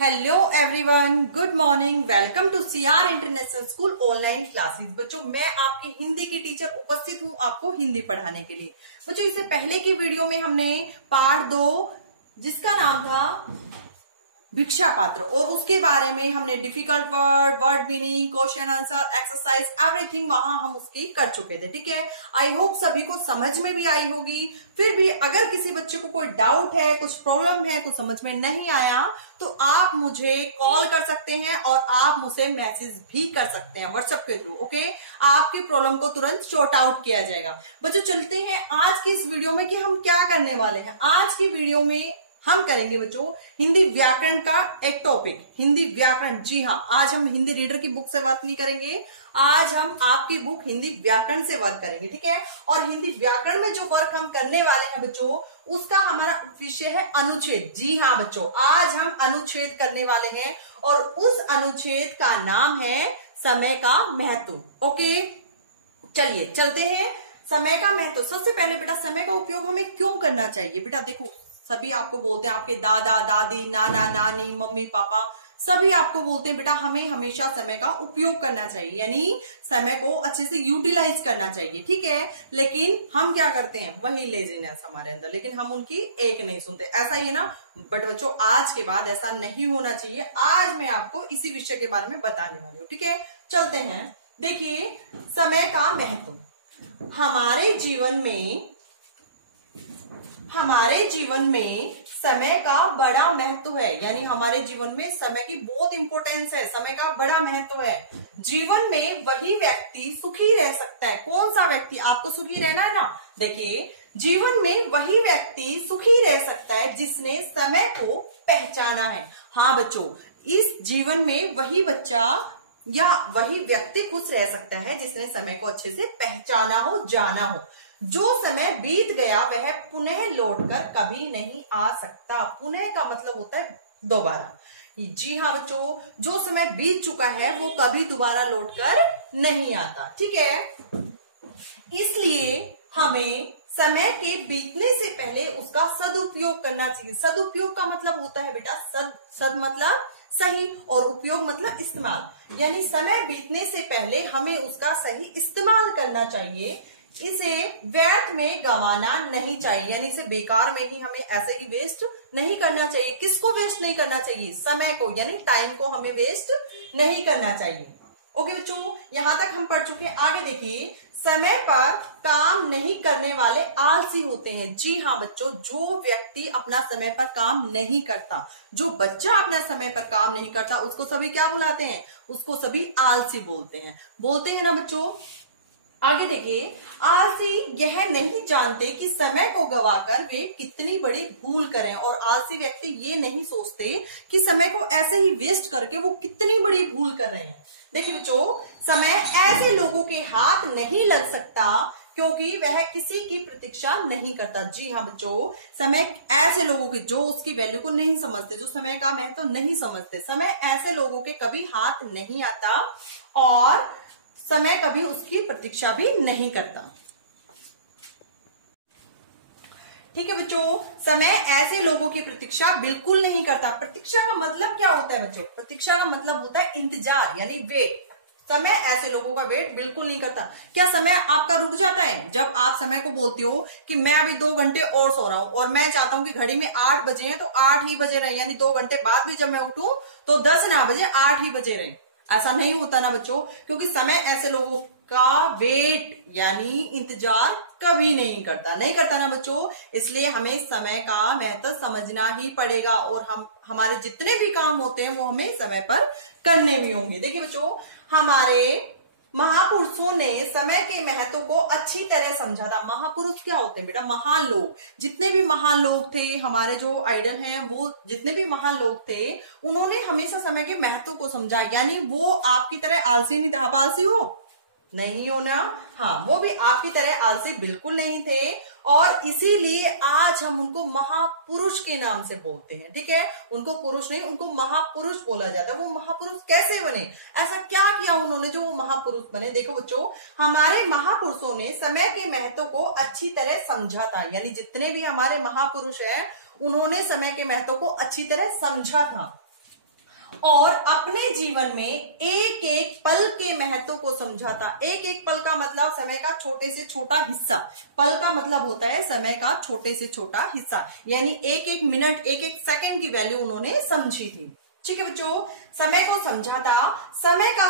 Hello everyone, good morning. Welcome to CR international school online classes. बच्चों, मैं आपकी हिंदी की टीचर उपस्थित हूँ आपको हिंदी पढ़ाने के लिए। बच्चों, इससे पहले की वीडियो में हमने पार्ट 2 जिसका नाम था भिक्षा पात्र और उसके बारे में हमने difficult word meaning, question answer, exercise, everything वहां हम उसकी कर चुके थे। ठीक है, आई होप सभी को समझ में भी आई होगी। फिर भी अगर किसी बच्चे को कोई डाउट है, कुछ प्रॉब्लम है, कुछ समझ में नहीं आया तो आप मुझे कॉल कर सकते हैं और आप मुझसे मैसेज भी कर सकते हैं व्हाट्सएप के थ्रू। ओके, आपकी प्रॉब्लम को तुरंत सॉर्ट आउट किया जाएगा। बच्चों, चलते हैं आज की इस वीडियो में कि हम क्या करने वाले हैं। आज की वीडियो में हम करेंगे बच्चों हिंदी व्याकरण का एक टॉपिक, हिंदी व्याकरण। जी हाँ, आज हम हिंदी रीडर की बुक से वर्क नहीं करेंगे, आज हम आपकी बुक हिंदी व्याकरण से वर्क करेंगे। ठीक है, और हिंदी व्याकरण में जो वर्क हम करने वाले हैं बच्चों, उसका हमारा विषय है अनुच्छेद। जी हाँ बच्चों, आज हम अनुच्छेद करने वाले हैं और उस अनुच्छेद का नाम है समय का महत्व। ओके, चलिए चलते हैं। समय का महत्व। सबसे पहले बेटा, समय का उपयोग हमें क्यों करना चाहिए? बेटा देखो, सभी आपको बोलते हैं, आपके दादा दादी, नाना नानी, मम्मी पापा सभी आपको बोलते हैं बेटा हमें हमेशा समय का उपयोग करना चाहिए, यानी समय को अच्छे से यूटिलाइज करना चाहिए। ठीक है, लेकिन हम क्या करते हैं, वही लेजीनेस हमारे अंदर, लेकिन हम उनकी एक नहीं सुनते। ऐसा ही है ना। बट बच्चों, आज के बाद ऐसा नहीं होना चाहिए। आज मैं आपको इसी विषय के बारे में बताने वाली हूँ। ठीक है, चलते हैं। देखिए, समय का महत्व हमारे जीवन में समय का बड़ा महत्व है, यानी हमारे जीवन में समय की बहुत इंपॉर्टेंस है, समय का बड़ा महत्व है। जीवन में वही व्यक्ति सुखी रह सकता है। कौन सा व्यक्ति? आपको सुखी रहना है ना। देखिए, जीवन में वही व्यक्ति सुखी रह सकता है जिसने समय को पहचाना है। हाँ बच्चों, इस जीवन में वही बच्चा या वही व्यक्ति खुश रह सकता है जिसने समय को अच्छे से पहचाना हो, जाना हो। जो समय बीत गया वह पुनः लौटकर कभी नहीं आ सकता। पुनः का मतलब होता है दोबारा। जी हाँ बच्चों, जो समय बीत चुका है वो कभी दोबारा लौटकर नहीं आता। ठीक है, इसलिए हमें समय के बीतने से पहले उसका सदुपयोग करना चाहिए। सदुपयोग का मतलब होता है बेटा सद मतलब सही और उपयोग मतलब इस्तेमाल, यानी समय बीतने से पहले हमें उसका सही इस्तेमाल करना चाहिए। इसे व्यर्थ में गंवाना नहीं चाहिए, यानी इसे बेकार में ही हमें ऐसे ही वेस्ट नहीं करना चाहिए। किसको वेस्ट नहीं करना चाहिए? समय को, यानी टाइम को हमें वेस्ट नहीं करना चाहिए। ओके बच्चों, यहां तक हम पढ़ चुके हैं। आगे देखिए, समय पर काम नहीं करने वाले आलसी होते हैं। जी हाँ बच्चों, जो व्यक्ति अपना समय पर काम नहीं करता, जो बच्चा अपना समय पर काम नहीं करता, उसको सभी क्या बुलाते हैं? उसको सभी आलसी बोलते हैं ना बच्चों। आगे देखिए, आलसी यह नहीं जानते कि समय को गवाकर वे कितनी बड़ी भूल करें, और आलसी व्यक्ति ये नहीं सोचते कि समय को ऐसे ही वेस्ट करके वो कितनी बड़ी भूल कर रहे हैं। देखिए बच्चों, समय ऐसे लोगों के हाथ नहीं लग सकता क्योंकि वह किसी की प्रतीक्षा नहीं करता। जी हाँ बच्चों, समय ऐसे लोगों की जो उसकी वैल्यू को नहीं समझते, जो समय का महत्व नहीं समझते, समय ऐसे लोगों के कभी हाथ नहीं आता और समय कभी उसकी प्रतीक्षा भी नहीं करता। ठीक है बच्चों, समय ऐसे लोगों की प्रतीक्षा बिल्कुल नहीं करता। प्रतीक्षा का मतलब क्या होता है बच्चों? प्रतीक्षा का मतलब होता है इंतजार, यानी वेट। समय ऐसे लोगों का वेट बिल्कुल नहीं करता। क्या समय आपका रुक जाता है? जब आप समय को बोलते हो कि मैं अभी 2 घंटे और सो रहा हूं और मैं चाहता हूं कि घड़ी में 8 बजे हैं तो 8 ही बजे रहे, यानी 2 घंटे बाद भी जब मैं उठूं तो 10 ना बजे 8 ही बजे रहे। ऐसा नहीं होता ना बच्चों, क्योंकि समय ऐसे लोगों का वेट यानी इंतजार कभी नहीं करता ना बच्चों। इसलिए हमें समय का महत्व समझना ही पड़ेगा और हमारे जितने भी काम होते हैं वो हमें समय पर करने भी होंगे। देखिए बच्चों, हमारे महापुरुषों ने समय के महत्व को अच्छी तरह समझा था। महापुरुष क्या होते हैं बेटा? महान लोग। जितने भी महान लोग थे, हमारे जो आइडल हैं, वो जितने भी महान लोग थे, उन्होंने हमेशा समय के महत्व को समझा। यानी वो आपकी तरह आलसी नहीं थे। आप आलसी हो? नहीं हो ना। हाँ, वो भी आपकी तरह आलसी बिल्कुल नहीं थे और इसीलिए आज हम उनको महापुरुष के नाम से बोलते हैं। ठीक है, उनको पुरुष नहीं, उनको महापुरुष बोला जाता है। वो महापुरुष कैसे बने? ऐसा क्या किया उन्होंने जो वो महापुरुष बने? देखो बच्चों, हमारे महापुरुषों ने समय के महत्व को अच्छी तरह समझा था, यानी जितने भी हमारे महापुरुष हैं उन्होंने समय के महत्व को अच्छी तरह समझा था। और अपने जीवन में एक एक पल के महत्व को समझा था। एक एक पल का मतलब समय का छोटे से छोटा हिस्सा, पल का मतलब होता है समय का छोटे से छोटा हिस्सा, यानी एक एक मिनट एक एक सेकंड की वैल्यू उन्होंने समझी थी। ठीक है बच्चों, समय को समझा था, समय का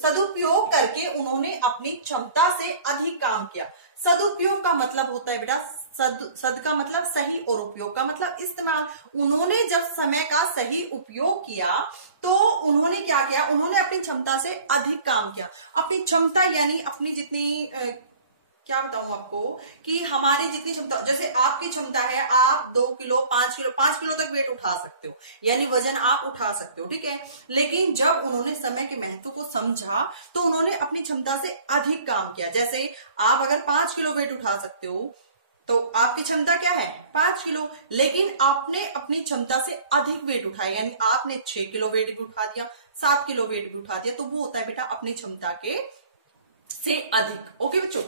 सदुपयोग करके उन्होंने अपनी क्षमता से अधिक काम किया। सदुपयोग का मतलब होता है बेटा, सद का मतलब सही और उपयोग का मतलब इस्तेमाल। उन्होंने जब समय का सही उपयोग किया तो उन्होंने क्या किया, उन्होंने अपनी क्षमता से अधिक काम किया। अपनी क्षमता यानी अपनी जितनी क्या बताऊं आपको कि हमारी जितनी क्षमता, जैसे आपकी क्षमता है आप 2 किलो 5 किलो तक वेट उठा सकते हो, यानी वजन आप उठा सकते हो, ठीक है। लेकिन जब उन्होंने समय के महत्व को समझा तो उन्होंने अपनी क्षमता से अधिक काम किया। जैसे आप अगर 5 किलो वेट उठा सकते हो तो आपकी क्षमता क्या है 5 किलो, लेकिन आपने अपनी क्षमता से अधिक वेट उठाया, यानी आपने 6 किलो वेट भी उठा दिया, 7 किलो वेट भी उठा दिया, तो वो होता है बेटा अपनी क्षमता के से अधिक। ओके बच्चों,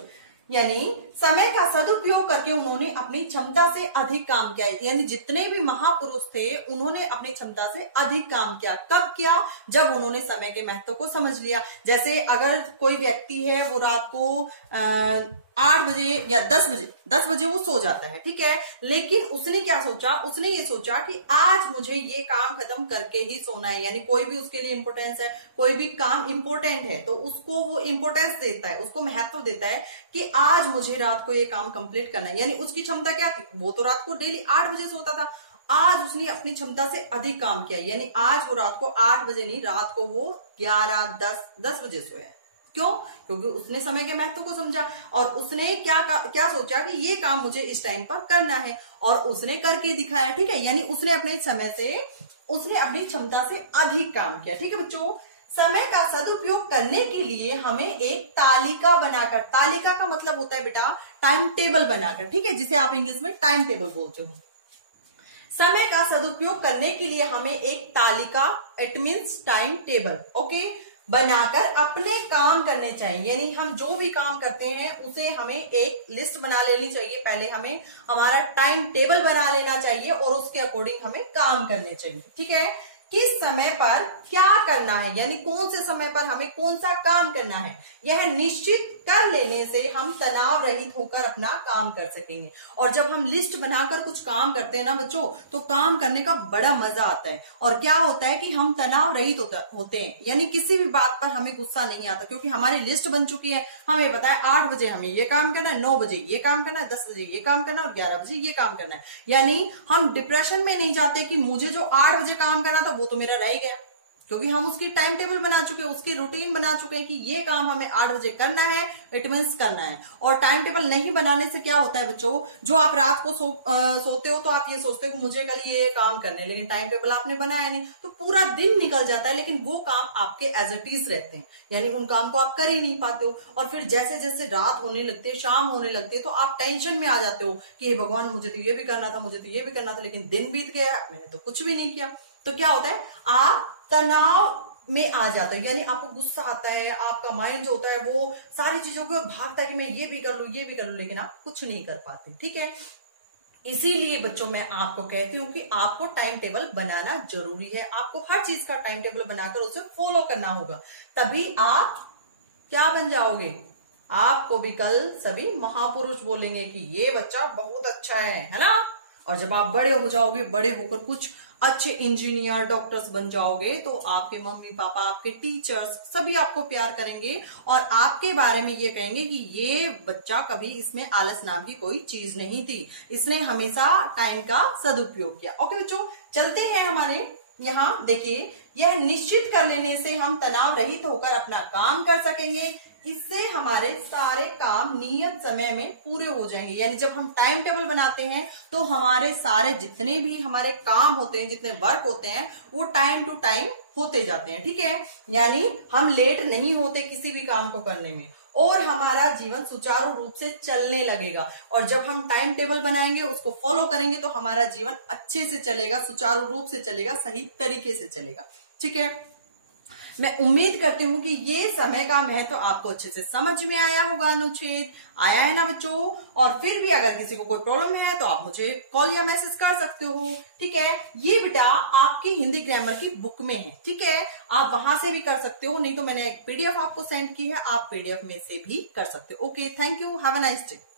यानी समय का सदुपयोग करके उन्होंने अपनी क्षमता से अधिक काम किया, यानी जितने भी महापुरुष थे उन्होंने अपनी क्षमता से अधिक काम किया। कब किया, जब उन्होंने समय के महत्व को समझ लिया। जैसे अगर कोई व्यक्ति है वो रात को 8 बजे या 10 बजे वो सो जाता है, ठीक है, लेकिन उसने क्या सोचा, उसने ये सोचा कि आज मुझे ये काम खत्म करके ही सोना है, यानी कोई भी उसके लिए इंपॉर्टेंस है, कोई भी काम इंपॉर्टेंट है तो उसको वो इंपॉर्टेंस देता है, उसको महत्व देता है कि आज मुझे रात को ये काम कंप्लीट करना है। यानी उसकी क्षमता क्या थी, वो तो रात को डेली 8 बजे सोता था, आज उसने अपनी क्षमता से अधिक काम किया, यानी आज वो रात को 8 बजे नहीं, रात को वो 11, 10 बजे सोया। क्यों, क्योंकि उसने समय के महत्व को समझा और उसने क्या सोचा कि ये काम मुझे इस टाइम पर करना है और उसने करके दिखाया, ठीक है। यानी उसने अपने अपनी क्षमता से अधिक काम किया, ठीक है बच्चों। समय का सदुपयोग करने के लिए हमें एक तालिका बनाकर, तालिका का मतलब होता है बेटा टाइम टेबल बनाकर, ठीक है, जिसे आप इंग्लिश में टाइम टेबल बोलते हो। समय का सदुपयोग करने के लिए हमें एक तालिका, it means time table, okay, बनाकर अपने काम करने चाहिए। यानी हम जो भी काम करते हैं उसे हमें एक लिस्ट बना लेनी चाहिए, पहले हमें हमारा टाइम टेबल बना लेना चाहिए और उसके अकॉर्डिंग हमें काम करने चाहिए, ठीक है। किस समय पर क्या करना है, यानी कौन से समय पर हमें कौन सा काम करना है, यह निश्चित कर लेने से हम तनाव रहित होकर अपना काम कर सकेंगे। और जब हम लिस्ट बनाकर कुछ काम करते हैं ना बच्चों, तो काम करने का बड़ा मजा आता है और क्या होता है कि हम तनाव रहित होते हैं, यानी किसी भी बात पर हमें गुस्सा नहीं आता, क्योंकि हमारी लिस्ट बन चुकी है। हमें पता है 8 बजे हमें ये काम करना है, 9 बजे ये काम करना है, 10 बजे ये काम करना है और 11 बजे ये काम करना है। यानी हम डिप्रेशन में नहीं जाते कि मुझे जो 8 बजे काम करना था वो तो मेरा रह गया, क्योंकि हम उसकी टाइम टेबल बना चुके हैं, उसकी रूटीन बना चुके हैं कि ये काम हमें 8 बजे करना है, इट मीन्स करना है। और टाइम टेबल नहीं बनाने से क्या होता है बच्चों, जो आप रात को सोते हो तो आप ये सोचते हो कि मुझे कल ये काम करने हैं, लेकिन टाइम टेबल आपने बनाया नहीं तो पूरा दिन निकल जाता है, लेकिन वो काम आपके एज इट इज रहते हैं, यानी उन काम को आप कर ही नहीं पाते हो। और फिर जैसे जैसे रात होने लगती है, शाम होने लगती है, तो आप टेंशन में आ जाते हो कि हे भगवान मुझे तो ये भी करना था, मुझे तो ये भी करना था, लेकिन दिन बीत गया, मैंने तो कुछ भी नहीं किया। तो क्या होता है, आप तनाव में आ जाता है, यानी आपको गुस्सा आता है, आपका माइंड जो होता है वो सारी चीजों को भागता है कि मैं ये भी कर लूं, ये भी कर लूं, लेकिन आप कुछ नहीं कर पाते, ठीक है। इसीलिए बच्चों मैं आपको कहती हूँ कि आपको टाइम टेबल बनाना जरूरी है, आपको हर चीज का टाइम टेबल बनाकर उसे फॉलो करना होगा, तभी आप क्या बन जाओगे, आपको भी कल सभी महापुरुष बोलेंगे कि ये बच्चा बहुत अच्छा है ना। और जब आप बड़े हो जाओगे, बड़े होकर कुछ अच्छे इंजीनियर, डॉक्टर्स बन जाओगे, तो आपके मम्मी पापा, आपके टीचर्स सभी आपको प्यार करेंगे और आपके बारे में ये कहेंगे कि ये बच्चा कभी इसमें आलस नाम की कोई चीज नहीं थी, इसने हमेशा टाइम का सदुपयोग किया। ओके बच्चों, चलते हैं हमारे यहाँ, देखिए यह निश्चित कर लेने से हम तनाव रहित होकर अपना काम कर सकेंगे, इससे हमारे सारे काम नियत समय में पूरे हो जाएंगे। यानी जब हम टाइम टेबल बनाते हैं तो हमारे सारे जितने भी हमारे काम होते हैं, जितने वर्क होते हैं, वो टाइम टू टाइम होते जाते हैं, ठीक है। यानी हम लेट नहीं होते किसी भी काम को करने में और हमारा जीवन सुचारू रूप से चलने लगेगा। और जब हम टाइम टेबल बनाएंगे, उसको फॉलो करेंगे, तो हमारा जीवन अच्छे से चलेगा, सुचारू रूप से चलेगा, सही तरीके से चलेगा, ठीक है। मैं उम्मीद करती हूँ कि ये समय का महत्व आपको अच्छे से समझ में आया होगा। अनुच्छेद आया है ना बच्चों? और फिर भी अगर किसी को कोई प्रॉब्लम है तो आप मुझे कॉल या मैसेज कर सकते हो। ठीक है, ये बेटा आपकी हिंदी ग्रामर की बुक में है। ठीक है, आप वहां से भी कर सकते हो, नहीं तो मैंने एक PDF आपको सेंड की है, आप PDF में से भी कर सकते हो। Okay, thank you, have a nice day.